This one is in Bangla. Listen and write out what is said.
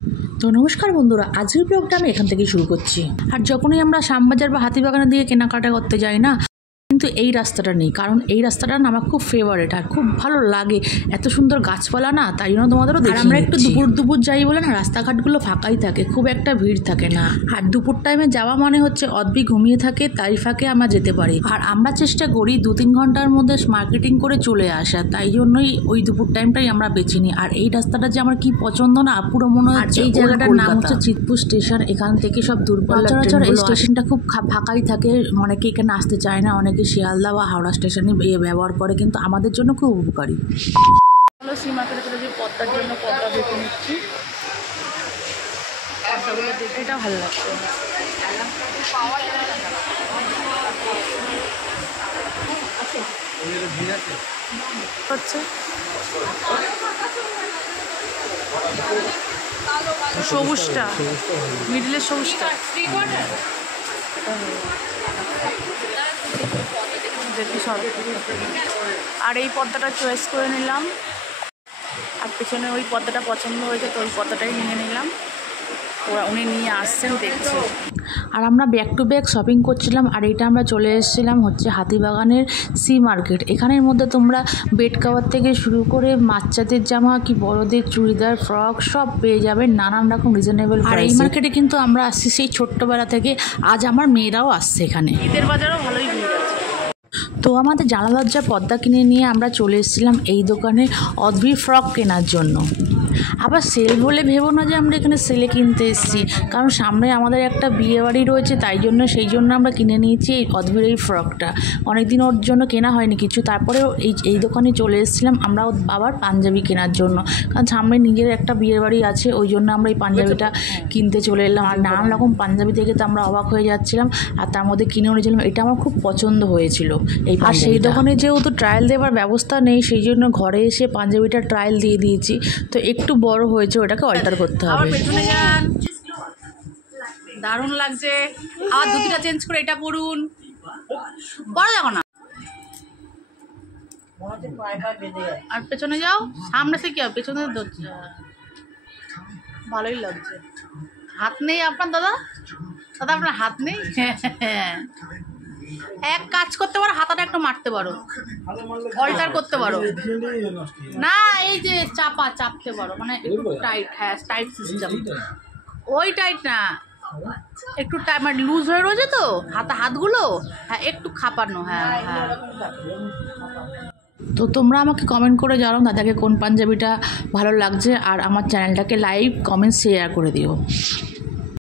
তো নমস্কার বন্ধুরা, আজকের ব্লগটা আমি এখান থেকেই শুরু করছি। আর যখনই আমরা শ্যামবাজার বা হাতিবাগানের দিকে কেনাকাটা করতে যাই না, কিন্তু এই রাস্তাটা নেই, কারণ এই রাস্তাটা না আমার খুব ফেভারিট আর খুব ভালো লাগে। এত সুন্দর গাছপালা না, তাই জন্য তোমাদেরও দেখি। আমরা একটু দুপুর যাই বলে না, রাস্তাঘাটগুলো ফাঁকাই থাকে, খুব একটা ভিড় থাকে না। আর দুপুর টাইমে যাওয়া মানে হচ্ছে অদ্বি ঘুমিয়ে থাকে, তাই ফাঁকে আমরা যেতে পারি। আর আমরা চেষ্টা করি 2-3 ঘন্টার মধ্যে মার্কেটিং করে চলে আসা, তাই জন্যই ওই দুপুর টাইমটাই আমরা বেছে নিই। আর এই রাস্তাটা যে আমার কি পছন্দ না, পুরো মনে হচ্ছে। এই জায়গাটার নাম হচ্ছে চিতপুর স্টেশন। এখান থেকে সব দূরপাল্লার এই স্টেশনটা খুব ফাঁকাই থাকে, অনেকে এখানে আসতে চায় না, অনেকে শিয়ালদা বা হাওড়া স্টেশনে ব্যবহার করে, কিন্তু আমাদের জন্য খুব উপকারী। হলো সি মার্কেটে চলে যে পদ্মার জন্য পদ্মা দেখে নিচ্ছি, পদ্মাগুলো দেখে এটা ভালো লাগছে। হচ্ছে সবুজটা, মিডিলের সবুজটা দেখি সব। আর এই পদ্মাটা চয়েস করে নিলাম, আর পেছনে ওই পদ্মাটা পছন্দ হয়েছে, তো ওই পদ্মাটাই নিয়ে নিলাম। ওরা উনি নিয়ে আসছেন, দেখছি। আর আমরা ব্যাক টু ব্যাক শপিং করছিলাম। আর এটা আমরা চলে এসেছিলাম হচ্ছে হাতিবাগানের সি মার্কেট। এখানের মধ্যে তোমরা বেড কাভার থেকে শুরু করে বাচ্চাদের জামা কি বড়দের চুড়িদার, ফ্রক সব পেয়ে যাবে নানান রকম রিজনেবল। আর এই মার্কেটে কিন্তু আমরা আসছি সেই ছোট্টবেলা থেকে, আজ আমার মেয়েরাও আসছে এখানে। ঈদের বাজারও ভালোই ভিড় আছে। তো আমাদের জানা লজ্জা পর্দা কিনে নিয়ে আমরা চলে এসেছিলাম এই দোকানে অদ্বির ফ্রক কেনার জন্য। আবার সেল বলে ভেবো না যে আমরা এখানে সেলে কিনতে এসেছি, কারণ সামনে আমাদের একটা বিয়ে বাড়ি রয়েছে, তাই জন্য সেই জন্য আমরা কিনে নিয়েছি এই অদ্বির এই ফ্রকটা। অনেকদিন ওর জন্য কেনা হয়নি কিছু, তারপরে এই দোকানে চলে এসেছিলাম আমরা ওর বাবার পাঞ্জাবি কেনার জন্য, কারণ সামনে নিজের একটা বিয়ে বাড়ি আছে, ওই জন্য আমরা এই পাঞ্জাবিটা কিনতে চলে এলাম। আর নানান রকম পাঞ্জাবি দেখে তো আমরা অবাক হয়ে যাচ্ছিলাম, আর তার মধ্যে কিনেও নিয়েছিলাম। এটা আমার খুব পছন্দ হয়েছিল এই। আর সেই দোকানে যেহেতু ট্রায়াল দেওয়ার ব্যবস্থা নেই, সেই জন্য ঘরে এসে পাঞ্জাবিটা ট্রায়াল দিয়ে দিয়েছি। তো একটু বড় হয়েছে, ওটাকে অল্টার করতে হবে। পেছনে যান, দারুণ লাগছে। আর ধুতিটা চেঞ্জ করে এটা পরুন, পরা যাবো না। আর পেছনে যাও, সামনে সে কি হবে, পেছনে ভালোই লাগছে। হাত নেই আপনার দাদা? দাদা আপনার হাত নেই? এক কাজ করতে পারো, হাতাটা একটু মারতে পারো, অল্টার করতে পারো না, এই যে চাপতে পারো, মানে একটু টাইট। হ্যাঁ, টাইট সিস্টেম। ওই টাইট না, একটু টাইট, মানে লুজ হয়ে রয়েছে তো হাতগুলো। হ্যাঁ, একটু খাপানো। হ্যাঁ হ্যাঁ। তো তোমরা আমাকে কমেন্ট করে জানাও দাদাকে কোন পাঞ্জাবিটা ভালো লাগছে, আর আমার চ্যানেলটাকে লাইক, কমেন্ট, শেয়ার করে দিও।